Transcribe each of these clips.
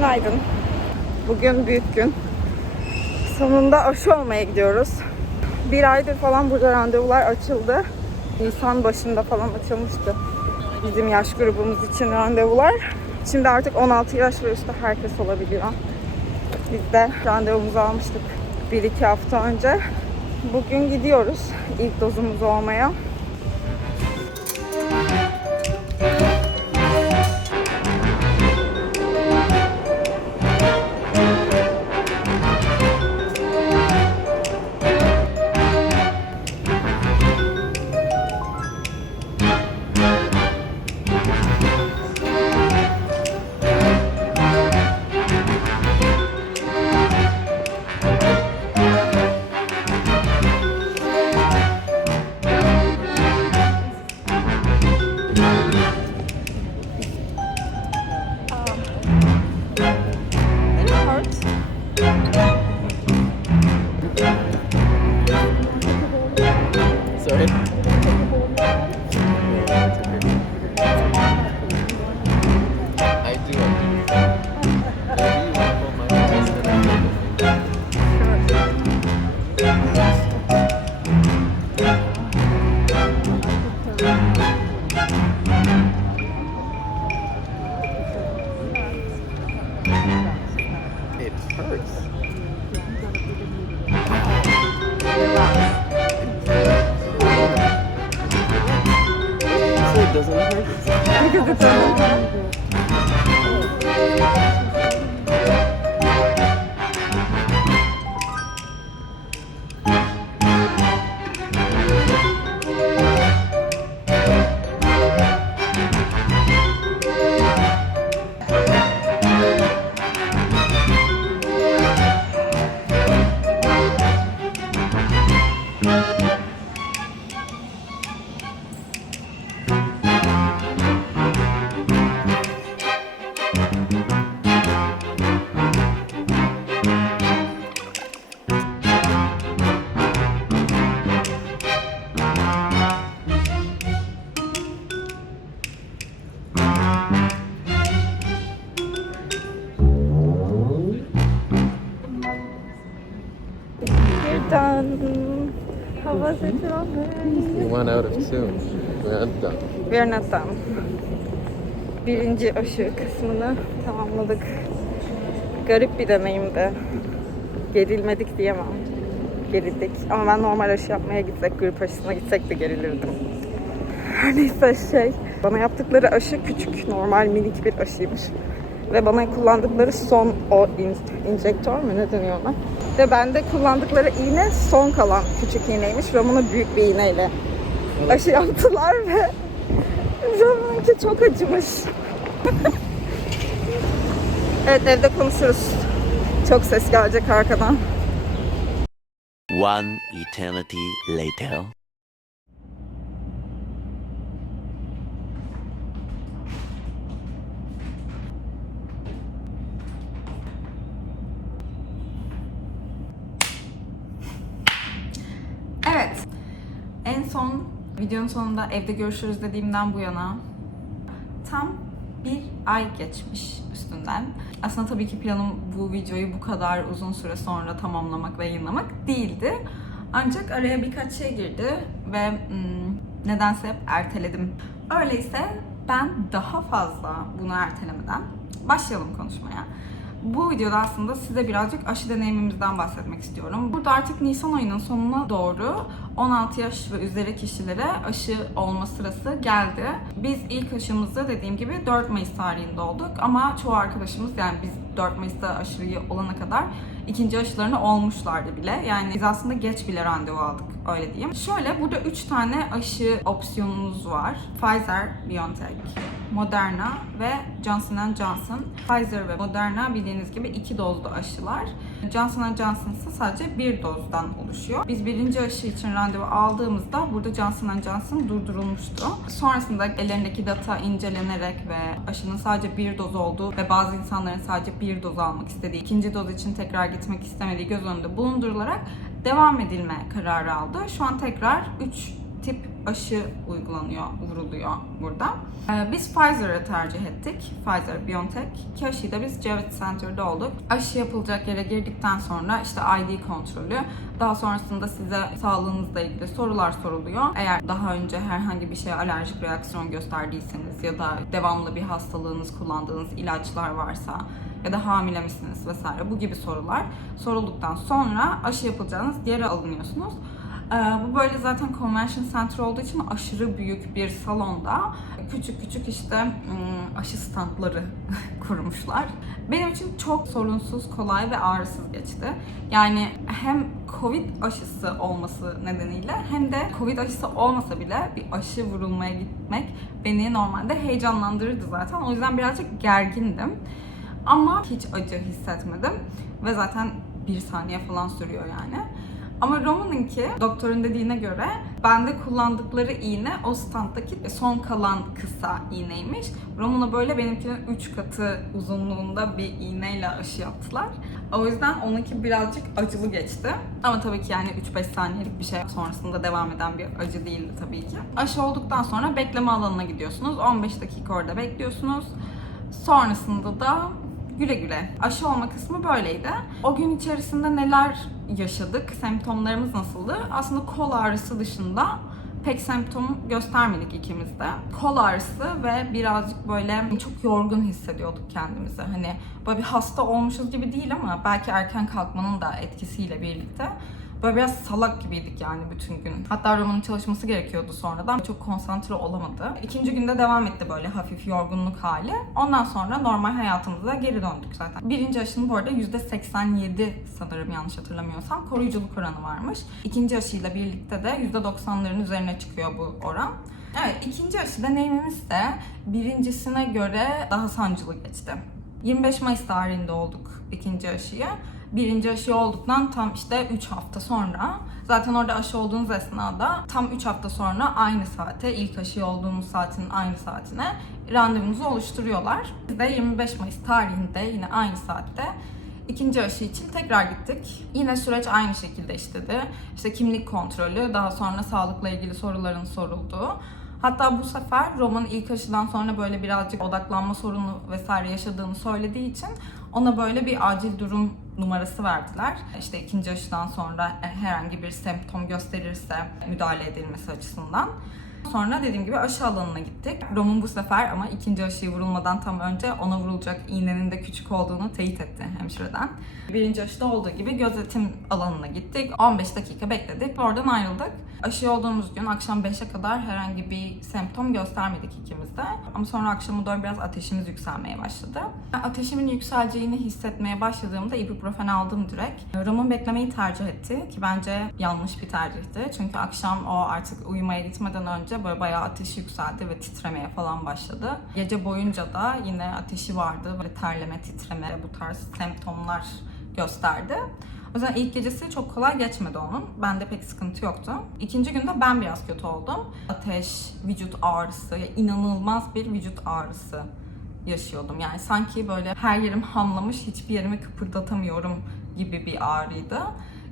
Günaydın. Bugün büyük gün. Sonunda aşı olmaya gidiyoruz. Bir aydır falan burada randevular açıldı. Nisan başında falan açılmıştı. Bizim yaş grubumuz için randevular. Şimdi artık 16 yaş ve üstü herkes olabiliyor. Biz de randevumuzu almıştık 1-2 hafta önce. Bugün gidiyoruz ilk dozumuzu olmaya. words. We out of tune. We're undone. We are not done. Birinci aşı kısmını tamamladık. Garip bir deneyimdi. Gerilmedik diyemem. Gerildik. Ama ben normal aşı yapmaya gitsek, grip aşısına gitsek de gerilirdim. Her neyse şey, bana yaptıkları aşı küçük, normal minik bir aşıymış. Ve bana kullandıkları son o in- injektör mü ne deniyor ona? Ve bende kullandıkları iğne son kalan küçük iğneymiş ve bana büyük bir iğneyle aşı yaptılar ve Roman'ınki çok acımış. evet evde konuşuruz. Çok ses gelecek arkadan. One eternity later. Videonun sonunda evde görüşürüz dediğimden bu yana tam bir ay geçmiş üstünden. Aslında tabii ki planım bu videoyu bu kadar uzun süre sonra tamamlamak ve yayınlamak değildi. Ancak araya birkaç şey girdi ve hmm, nedense hep erteledim. Öyleyse ben daha fazla bunu ertelemeden başlayalım konuşmaya. Bu videoda aslında size birazcık aşı deneyimimizden bahsetmek istiyorum. Burada artık Nisan ayının sonuna doğru 16 yaş ve üzeri kişilere aşı olma sırası geldi. Biz ilk aşımızı dediğim gibi 4 Mayıs tarihinde olduk ama çoğu arkadaşımız yani biz 4 Mayıs'ta aşıyı olana kadar ikinci aşılarını olmuşlardı bile. Yani biz aslında geç bile randevu aldık öyle diyeyim. Şöyle burada 3 tane aşı opsiyonumuz var. Pfizer, BioNTech, Moderna ve Johnson Johnson. Pfizer ve Moderna bildiğiniz gibi iki dozlu aşılar. Johnson Johnson ise sadece bir dozdan oluşuyor. Biz birinci aşı için randevu aldığımızda burada Johnson Johnson durdurulmuştu. Sonrasında ellerindeki data incelenerek ve aşının sadece bir doz olduğu ve bazı insanların sadece bir doz almak istediği, ikinci doz için tekrar gitmek istemediği göz önünde bulundurularak devam edilme kararı aldı. Şu an tekrar 3 tip aşı uygulanıyor, vuruluyor burada. Ee, Biz Pfizer'ı tercih ettik. Pfizer, BioNTech. Ki aşıyı da biz Javits Center'da olduk. Aşı yapılacak yere girdikten sonra işte ID kontrolü, daha sonrasında size sağlığınızla ilgili sorular soruluyor. Eğer daha önce herhangi bir şeye alerjik reaksiyon gösterdiyseniz ya da devamlı bir hastalığınız, kullandığınız ilaçlar varsa ya da hamile misiniz vesaire bu gibi sorular sorulduktan sonra aşı yapılacağınız yere alınıyorsunuz. Ee, bu böyle zaten convention center olduğu için aşırı büyük bir salonda küçük küçük işte aşı standları kurmuşlar. Benim için çok sorunsuz, kolay ve ağrısız geçti. Yani hem Covid aşısı olması nedeniyle hem de Covid aşısı olmasa bile bir aşı vurulmaya gitmek beni normalde heyecanlandırırdı zaten. O yüzden birazcık gergindim. Ama hiç acı hissetmedim ve zaten bir saniye falan sürüyor yani. Ama Roman'ınki doktorun dediğine göre bende kullandıkları iğne o standdaki son kalan kısa iğneymiş. Roman'a böyle benimkinin 3 katı uzunluğunda bir iğneyle aşı yaptılar. O yüzden onunki birazcık acılı geçti. Ama tabii ki yani 3-5 saniyelik bir şey sonrasında devam eden bir acı değildi tabii ki. Aşı olduktan sonra bekleme alanına gidiyorsunuz. 15 dakika orada bekliyorsunuz. Sonrasında da güle güle. Aşı olma kısmı böyleydi. O gün içerisinde neler yaşadık, semptomlarımız nasıldı? Aslında kol ağrısı dışında pek semptom göstermedik ikimiz de. Kol ağrısı ve birazcık böyle çok yorgun hissediyorduk kendimizi. Hani böyle bir hasta olmuşuz gibi değil ama belki erken kalkmanın da etkisiyle birlikte Böyle biraz salak gibiydik yani bütün gün. Hatta romanın çalışması gerekiyordu sonradan. Çok konsantre olamadı. İkinci günde devam etti böyle hafif yorgunluk hali. Ondan sonra normal hayatımıza geri döndük zaten. Birinci aşının bu arada %87 sanırım yanlış hatırlamıyorsam koruyuculuk oranı varmış. İkinci aşıyla birlikte de %90'ların üzerine çıkıyor bu oran. Evet, ikinci aşı deneyimimiz de birincisine göre daha sancılı geçti. 25 Mayıs tarihinde olduk ikinci aşıya. Birinci aşı olduktan tam işte 3 hafta sonra zaten orada aşı olduğunuz esnada tam 3 hafta sonra aynı saate ilk aşı olduğumuz saatin aynı saatine randevunuzu oluşturuyorlar. Biz de 25 Mayıs tarihinde yine aynı saatte İkinci aşı için tekrar gittik. Yine süreç aynı şekilde işledi. İşte kimlik kontrolü, daha sonra sağlıkla ilgili soruların sorulduğu. Hatta bu sefer Roman ilk aşıdan sonra böyle birazcık odaklanma sorunu vesaire yaşadığını söylediği için ona böyle bir acil durum numarası verdiler. İşte ikinci aşıdan sonra herhangi bir semptom gösterirse müdahale edilmesi açısından. Sonra dediğim gibi aşı alanına gittik. Roman bu sefer ama ikinci aşıyı vurulmadan tam önce ona vurulacak iğnenin de küçük olduğunu teyit etti hemşireden. Birinci aşıda olduğu gibi gözetim alanına gittik. 15 dakika bekledik oradan ayrıldık. Aşı olduğumuz gün akşam 5'e kadar herhangi bir semptom göstermedik ikimiz de. Ama sonra akşama doğru biraz ateşimiz yükselmeye başladı. Ateşimin yükseleceğini hissetmeye başladığımda ibuprofen aldım direkt. Roman beklemeyi tercih etti ki bence yanlış bir tercihti. Çünkü akşam o artık uyumaya gitmeden önce böyle bayağı ateşi yükseldi ve titremeye falan başladı. Gece boyunca da yine ateşi vardı. Böyle terleme, titreme bu tarz semptomlar gösterdi. O yüzden ilk gecesi çok kolay geçmedi onun. Bende pek sıkıntı yoktu. İkinci günde ben biraz kötü oldum. Ateş, vücut ağrısı, inanılmaz bir vücut ağrısı yaşıyordum. Yani sanki böyle her yerim hamlamış, hiçbir yerimi kıpırdatamıyorum gibi bir ağrıydı.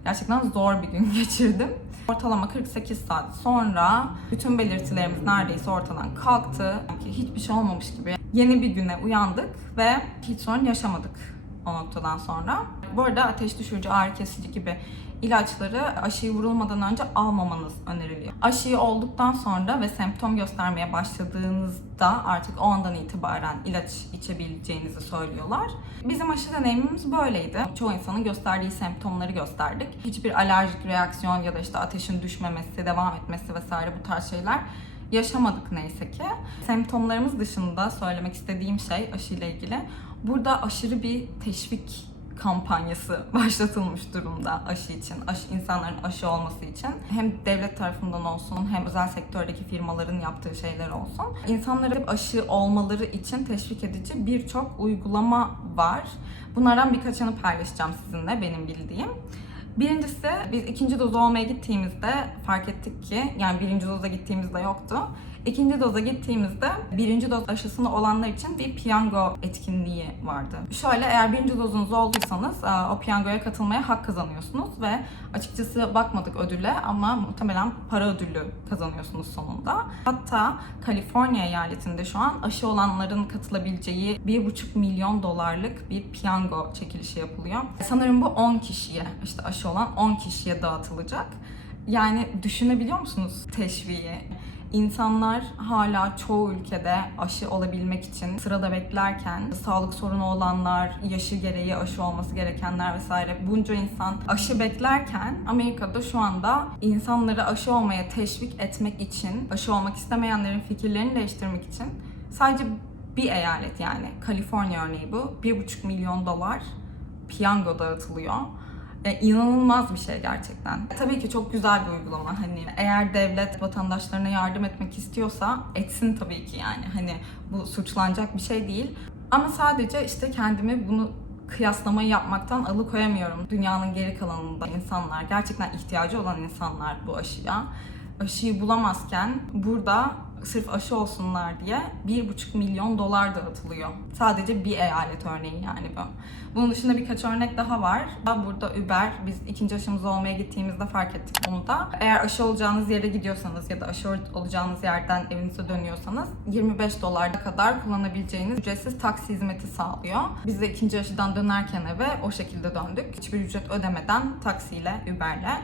Gerçekten zor bir gün geçirdim. Ortalama 48 saat sonra bütün belirtilerimiz neredeyse ortadan kalktı. Sanki hiçbir şey olmamış gibi yeni bir güne uyandık ve hiç sorun yaşamadık o noktadan sonra. Bu arada ateş düşürücü, ağrı kesici gibi ilaçları aşıyı vurulmadan önce almamanız öneriliyor. Aşıyı olduktan sonra ve semptom göstermeye başladığınızda artık o andan itibaren ilaç içebileceğinizi söylüyorlar. Bizim aşı deneyimimiz böyleydi. Çoğu insanın gösterdiği semptomları gösterdik. Hiçbir alerjik reaksiyon ya da işte ateşin düşmemesi, devam etmesi vesaire bu tarz şeyler yaşamadık neyse ki. Semptomlarımız dışında söylemek istediğim şey aşıyla ilgili. Burada aşırı bir teşvik kampanyası başlatılmış durumda aşı için, aşı, insanların aşı olması için. Hem devlet tarafından olsun hem özel sektördeki firmaların yaptığı şeyler olsun. İnsanları aşı olmaları için teşvik edici birçok uygulama var. Bunlardan birkaçını paylaşacağım sizinle benim bildiğim. Birincisi biz ikinci doz olmaya gittiğimizde fark ettik ki yani birinci doza gittiğimizde yoktu. İkinci doza gittiğimizde birinci doz aşısında olanlar için bir piyango etkinliği vardı. Şöyle eğer birinci dozunuz olduysanız e, o piyangoya katılmaya hak kazanıyorsunuz ve açıkçası bakmadık ödüle ama muhtemelen para ödülü kazanıyorsunuz sonunda. Hatta Kaliforniya eyaletinde şu an aşı olanların katılabileceği 1,5 milyon dolarlık bir piyango çekilişi yapılıyor. Sanırım bu 10 kişiye, işte aşı olan 10 kişiye dağıtılacak. Yani düşünebiliyor musunuz teşviği? İnsanlar hala çoğu ülkede aşı olabilmek için sırada beklerken sağlık sorunu olanlar, yaşı gereği aşı olması gerekenler vesaire bunca insan aşı beklerken Amerika'da şu anda insanları aşı olmaya teşvik etmek için, aşı olmak istemeyenlerin fikirlerini değiştirmek için sadece bir eyalet yani Kaliforniya örneği bu 1,5 milyon dolar piyango dağıtılıyor. E, inanılmaz bir şey gerçekten. Tabii ki çok güzel bir uygulama. Hani eğer devlet vatandaşlarına yardım etmek istiyorsa etsin tabii ki yani. Hani bu suçlanacak bir şey değil. Ama sadece işte kendimi bunu kıyaslamayı yapmaktan alıkoyamıyorum. Dünyanın geri kalanında insanlar, gerçekten ihtiyacı olan insanlar bu aşıya aşıyı bulamazken burada sırf aşı olsunlar diye 1,5 milyon dolar dağıtılıyor. Sadece bir eyalet örneği yani bu. Bunun dışında birkaç örnek daha var. Burada Uber, biz ikinci aşımız olmaya gittiğimizde fark ettik bunu da. Eğer aşı olacağınız yere gidiyorsanız ya da aşı olacağınız yerden evinize dönüyorsanız 25 dolarda kadar kullanabileceğiniz ücretsiz taksi hizmeti sağlıyor. Biz de ikinci aşıdan dönerken eve o şekilde döndük. Hiçbir ücret ödemeden taksiyle, Uber'le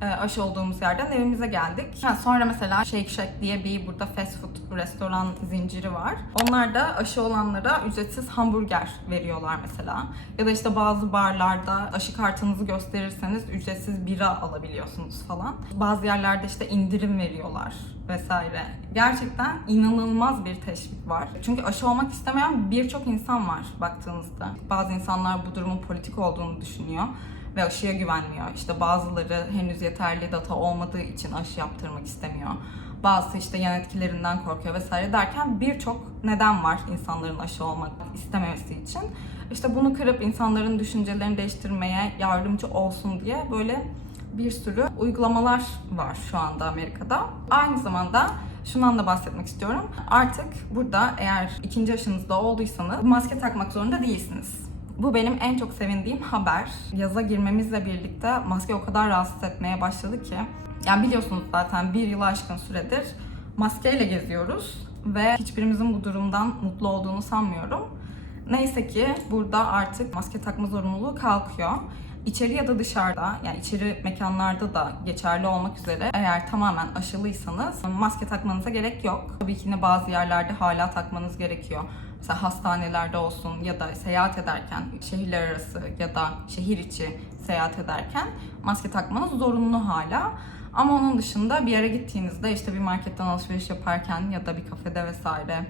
aşı olduğumuz yerden evimize geldik. Ha, sonra mesela Shake Shack diye bir burada fast food restoran zinciri var. Onlar da aşı olanlara ücretsiz hamburger veriyorlar mesela. Ya da işte bazı barlarda aşı kartınızı gösterirseniz ücretsiz bira alabiliyorsunuz falan. Bazı yerlerde işte indirim veriyorlar vesaire. Gerçekten inanılmaz bir teşvik var. Çünkü aşı olmak istemeyen birçok insan var baktığınızda. Bazı insanlar bu durumun politik olduğunu düşünüyor ve aşıya güvenmiyor. İşte bazıları henüz yeterli data olmadığı için aşı yaptırmak istemiyor. Bazısı işte yan etkilerinden korkuyor vesaire derken birçok neden var insanların aşı olmak istememesi için. İşte bunu kırıp insanların düşüncelerini değiştirmeye yardımcı olsun diye böyle bir sürü uygulamalar var şu anda Amerika'da. Aynı zamanda şundan da bahsetmek istiyorum. Artık burada eğer ikinci aşınızda olduysanız maske takmak zorunda değilsiniz. Bu benim en çok sevindiğim haber. Yaza girmemizle birlikte maske o kadar rahatsız etmeye başladı ki. Yani biliyorsunuz zaten bir yılı aşkın süredir maskeyle geziyoruz ve hiçbirimizin bu durumdan mutlu olduğunu sanmıyorum. Neyse ki burada artık maske takma zorunluluğu kalkıyor. İçeri ya da dışarıda yani içeri mekanlarda da geçerli olmak üzere eğer tamamen aşılıysanız maske takmanıza gerek yok. Tabii ki yine bazı yerlerde hala takmanız gerekiyor. Mesela hastanelerde olsun ya da seyahat ederken şehirler arası ya da şehir içi seyahat ederken maske takmanız zorunlu hala. Ama onun dışında bir yere gittiğinizde işte bir marketten alışveriş yaparken ya da bir kafede vesaire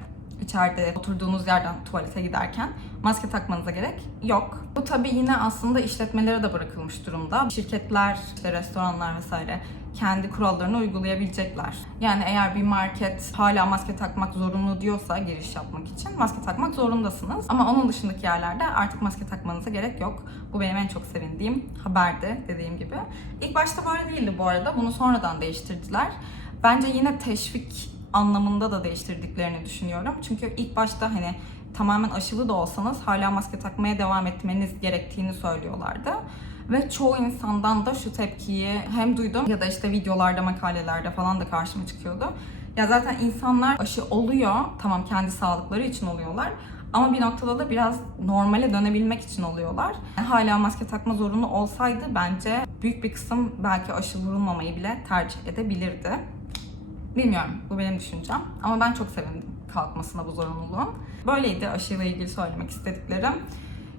içeride oturduğunuz yerden tuvalete giderken maske takmanıza gerek yok. Bu tabii yine aslında işletmelere de bırakılmış durumda. Şirketler, işte restoranlar vesaire kendi kurallarını uygulayabilecekler. Yani eğer bir market hala maske takmak zorunlu diyorsa giriş yapmak için maske takmak zorundasınız. Ama onun dışındaki yerlerde artık maske takmanıza gerek yok. Bu benim en çok sevindiğim haberdi dediğim gibi. İlk başta böyle değildi bu arada. Bunu sonradan değiştirdiler. Bence yine teşvik anlamında da değiştirdiklerini düşünüyorum. Çünkü ilk başta hani tamamen aşılı da olsanız hala maske takmaya devam etmeniz gerektiğini söylüyorlardı. Ve çoğu insandan da şu tepkiyi hem duydum ya da işte videolarda, makalelerde falan da karşıma çıkıyordu. Ya zaten insanlar aşı oluyor, tamam kendi sağlıkları için oluyorlar. Ama bir noktada da biraz normale dönebilmek için oluyorlar. Hala maske takma zorunlu olsaydı bence büyük bir kısım belki aşı vurulmamayı bile tercih edebilirdi. Bilmiyorum, bu benim düşüncem. Ama ben çok sevindim kalkmasına bu zorunluluğun. Böyleydi aşıyla ilgili söylemek istediklerim.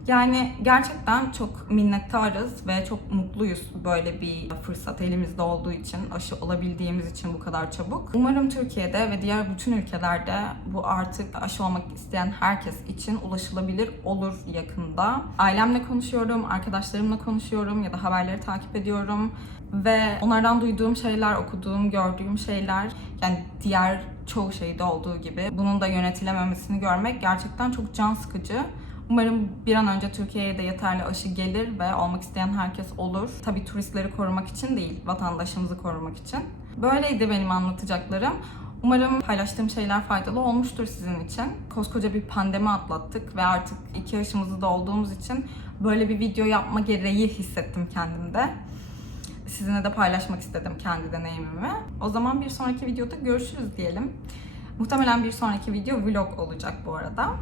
Yani gerçekten çok minnettarız ve çok mutluyuz böyle bir fırsat elimizde olduğu için, aşı olabildiğimiz için bu kadar çabuk. Umarım Türkiye'de ve diğer bütün ülkelerde bu artık aşı olmak isteyen herkes için ulaşılabilir olur yakında. Ailemle konuşuyorum, arkadaşlarımla konuşuyorum ya da haberleri takip ediyorum ve onlardan duyduğum şeyler, okuduğum, gördüğüm şeyler yani diğer çoğu şeyde olduğu gibi bunun da yönetilememesini görmek gerçekten çok can sıkıcı. Umarım bir an önce Türkiye'ye de yeterli aşı gelir ve olmak isteyen herkes olur. Tabii turistleri korumak için değil, vatandaşımızı korumak için. Böyleydi benim anlatacaklarım. Umarım paylaştığım şeyler faydalı olmuştur sizin için. Koskoca bir pandemi atlattık ve artık iki yaşımızı da olduğumuz için böyle bir video yapma gereği hissettim kendimde. Sizinle de paylaşmak istedim kendi deneyimimi. O zaman bir sonraki videoda görüşürüz diyelim. Muhtemelen bir sonraki video vlog olacak bu arada.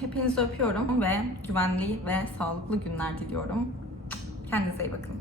Hepinizi öpüyorum ve güvenli ve sağlıklı günler diliyorum. Kendinize iyi bakın.